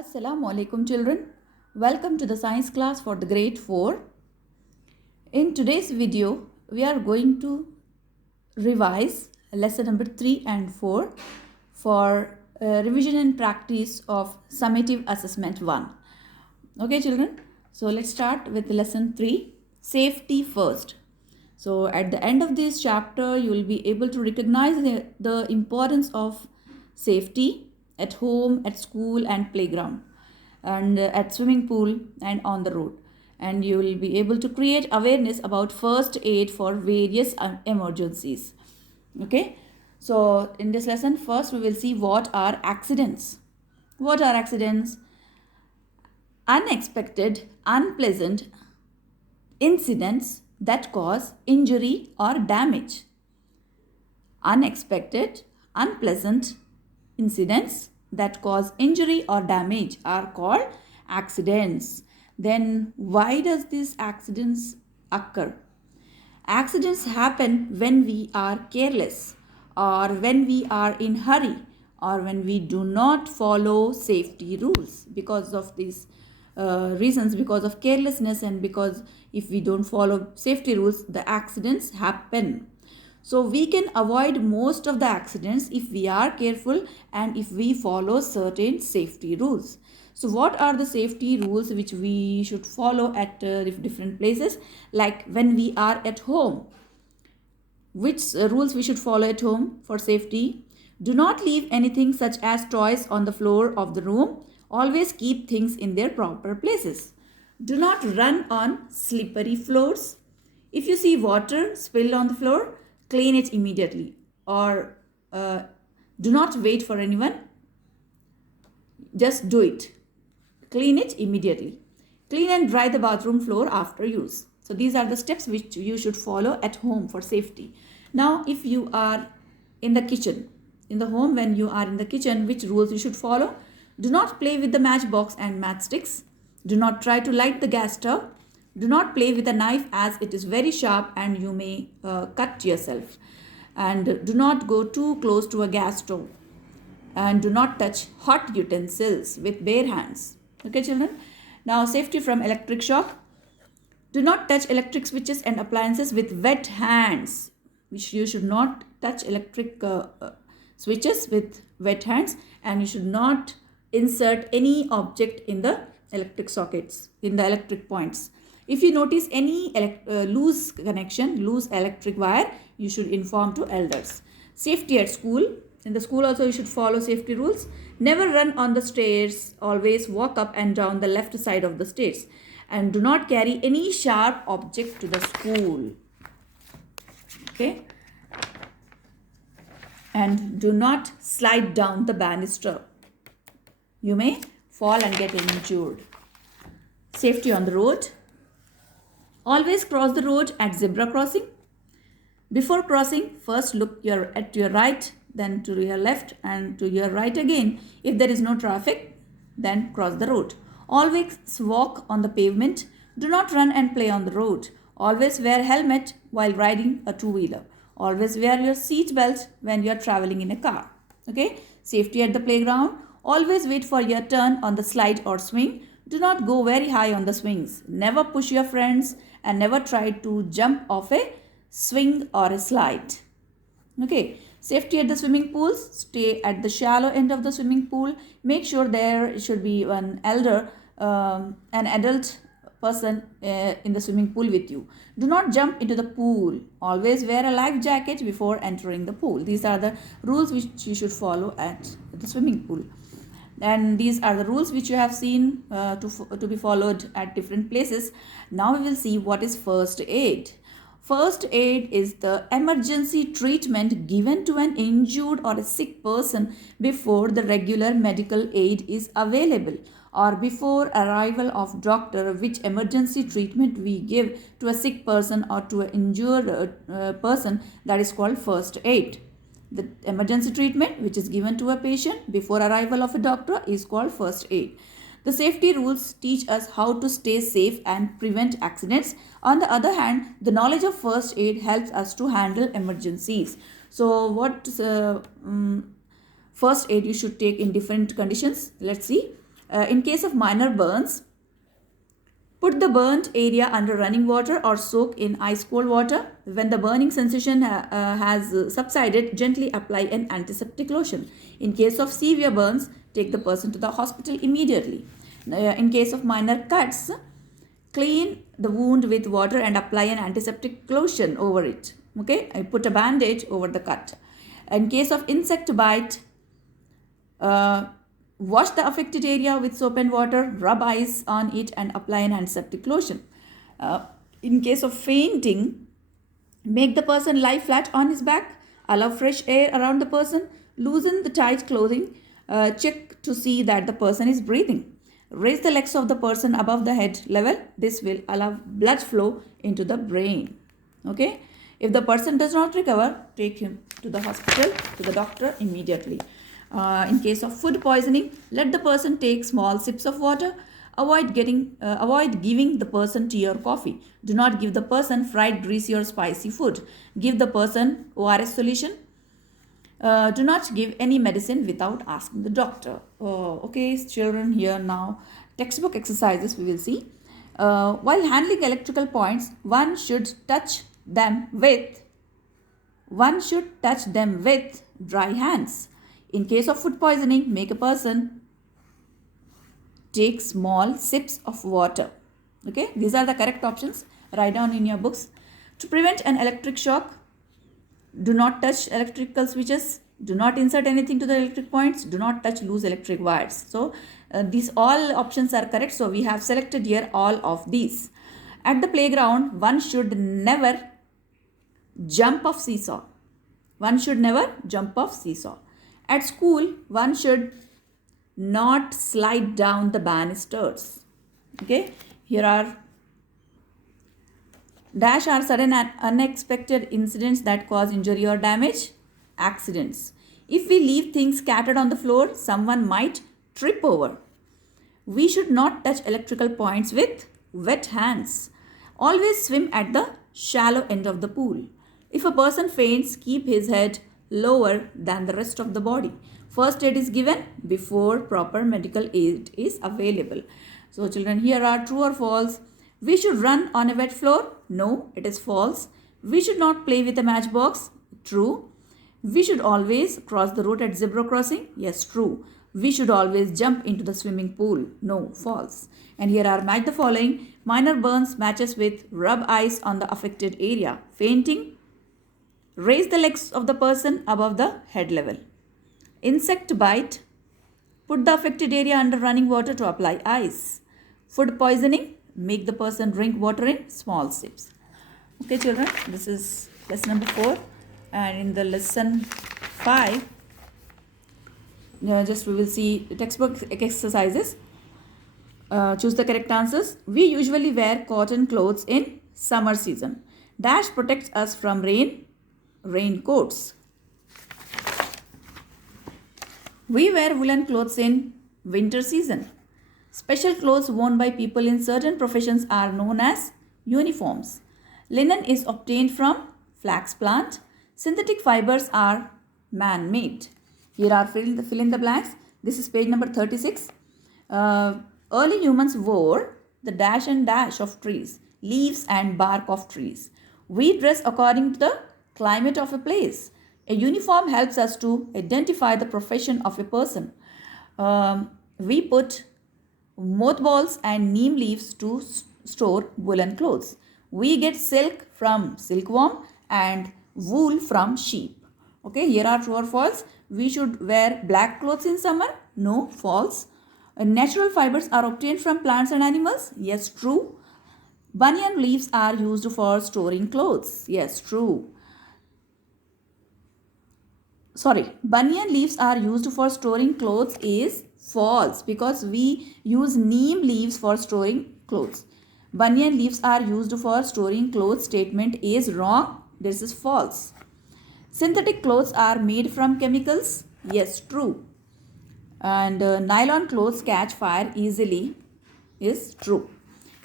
Assalamu alaikum children. Welcome to the science class for the grade 4. In today's video, we are going to revise lesson number 3 and 4 for revision and practice of summative assessment 1. Okay children, so let's start with lesson 3, safety first. So at the end of this chapter, you will be able to recognize the importance of safety at home, at school and playground, and at swimming pool and on the road. And you will be able to create awareness about first aid for various emergencies. Okay, so in this lesson, first we will see what are accidents. What are accidents? Unexpected, unpleasant incidents that cause injury or damage. Unexpected, unpleasant incidents that cause injury or damage are called accidents. Then why does these accidents occur? Accidents happen when we are careless, or when we are in hurry, or when we do not follow safety rules. Because of these reasons, because of carelessness, and because if we don't follow safety rules, the accidents happen. So we can avoid most of the accidents if we are careful and if we follow certain safety rules. So what are the safety rules which we should follow at different places? Like when we are at home, which rules we should follow at home for safety? Do not leave anything such as toys on the floor of the room. Always keep things in their proper places. Do not run on slippery floors. If you see water spilled on the floor, clean it immediately, or do not wait for anyone. Just do it. Clean it immediately. Clean and dry the bathroom floor after use. So these are the steps which you should follow at home for safety. Now, if you are in the kitchen, in the home, when you are in the kitchen, which rules you should follow? Do not play with the matchbox and matchsticks. Do not try to light the gas stove. Do not play with a knife as it is very sharp and you may cut yourself. And do not go too close to a gas stove. And do not touch hot utensils with bare hands. Okay, children? Now, safety from electric shock. Do not touch electric switches and appliances with wet hands. Which you should not touch electric switches with wet hands, and you should not insert any object in the electric sockets, in the electric points. If you notice any loose connection, loose electric wire, you should inform to elders. Safety at school. In the school also you should follow safety rules. Never run on the stairs. Always walk up and down the left side of the stairs. And do not carry any sharp object to the school. Okay. And do not slide down the banister. You may fall and get injured. Safety on the road. Always cross the road at zebra crossing. Before crossing, first look at your right, then to your left and to your right again. If there is no traffic, then cross the road. Always walk on the pavement. Do not run and play on the road. Always wear helmet while riding a two-wheeler. Always wear your seat belt when you are traveling in a car. Okay? Safety at the playground. Always wait for your turn on the slide or swing. Do not go very high on the swings. Never push your friends and never try to jump off a swing or a slide. Okay. Safety at the swimming pools. Stay at the shallow end of the swimming pool. Make sure there should be an elder, an adult person in the swimming pool with you. Do not jump into the pool. Always wear a life jacket before entering the pool. These are the rules which you should follow at the swimming pool. And these are the rules which you have seen to be followed at different places. Now we will see what is first aid. First aid is the emergency treatment given to an injured or a sick person before the regular medical aid is available, or before arrival of doctor. Which emergency treatment we give to a sick person or to an injured person, that is called first aid. The emergency treatment which is given to a patient before arrival of a doctor is called first aid. The safety rules teach us how to stay safe and prevent accidents. On the other hand, the knowledge of first aid helps us to handle emergencies. So what first aid you should take in different conditions? Let's see. In case of minor burns, put the burnt area under running water or soak in ice cold water. When the burning sensation has subsided, gently apply an antiseptic lotion. In case of severe burns, take the person to the hospital immediately. In case of minor cuts, clean the wound with water and apply an antiseptic lotion over it. Okay, I put a bandage over the cut. In case of insect bite, wash the affected area with soap and water, rub ice on it and apply an antiseptic lotion. In case of fainting, make the person lie flat on his back, allow fresh air around the person, loosen the tight clothing, check to see that the person is breathing. Raise the legs of the person above the head level. This will allow blood flow into the brain. Okay. If the person does not recover, take him to the hospital, to the doctor immediately. In case of food poisoning, let the person take small sips of water. Avoid giving the person tea or coffee. Do not give the person fried, greasy or spicy food. Give the person ORS solution. Do not give any medicine without asking the doctor. Okay, children, here now textbook exercises we will see. While handling electrical points, one should touch them with dry hands. In case of food poisoning, make a person take small sips of water. Okay, these are the correct options. Write down in your books. To prevent an electric shock, do not touch electrical switches. Do not insert anything to the electric points. Do not touch loose electric wires. So, these all options are correct. So, we have selected here all of these. At the playground, one should never jump off seesaw. At school, one should not slide down the banisters. Okay, here are dash are sudden and unexpected incidents that cause injury or damage. Accidents. If we leave things scattered on the floor, someone might trip over. We should not touch electrical points with wet hands. Always swim at the shallow end of the pool. If a person faints, keep his head lower than the rest of the body. First aid is given before proper medical aid is available. So children, here are true or false. We should run on a wet floor. No, it is false. We should not play with a matchbox. True. We should always cross the road at zebra crossing. Yes, true. We should always jump into the swimming pool. No, false. And here are match the following. Minor burns matches with rub ice on the affected area. Fainting, raise the legs of the person above the head level. Insect bite, put the affected area under running water to apply ice. Food poisoning, make the person drink water in small sips. Okay children, this is lesson number 4, and in the lesson 5, just we will see textbook exercises. Choose the correct answers. We usually wear cotton clothes in summer season. Dash protects us from raincoats. We wear woolen clothes in winter season. Special clothes worn by people in certain professions are known as uniforms. Linen is obtained from flax plant. Synthetic fibers are man-made. Here are fill in the blanks. This is page number 36. Early humans wore the dash and dash of trees, leaves and bark of trees. We dress according to the climate of a place. A uniform helps us to identify the profession of a person. We put mothballs and neem leaves to store woolen clothes. We get silk from silkworm and wool from sheep. Okay, here are true or false. We should wear black clothes in summer. No, false. Natural fibers are obtained from plants and animals. Yes, true. Banyan leaves are used for storing clothes. Yes, true. Banyan leaves are used for storing clothes is false, because we use neem leaves for storing clothes. Banyan leaves are used for storing clothes statement is wrong. This is false. Synthetic clothes are made from chemicals. Yes, true. And nylon clothes catch fire easily is true.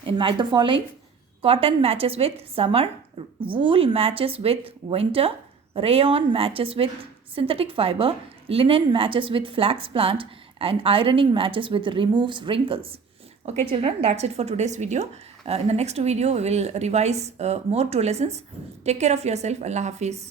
In match the following. Cotton matches with summer. Wool matches with winter. Rayon matches with synthetic fiber. Linen matches with flax plant. and ironing matches with removes wrinkles. Okay children, that's it for today's video. In the next video we will revise more 2 lessons. Take care of yourself. Allah Hafiz.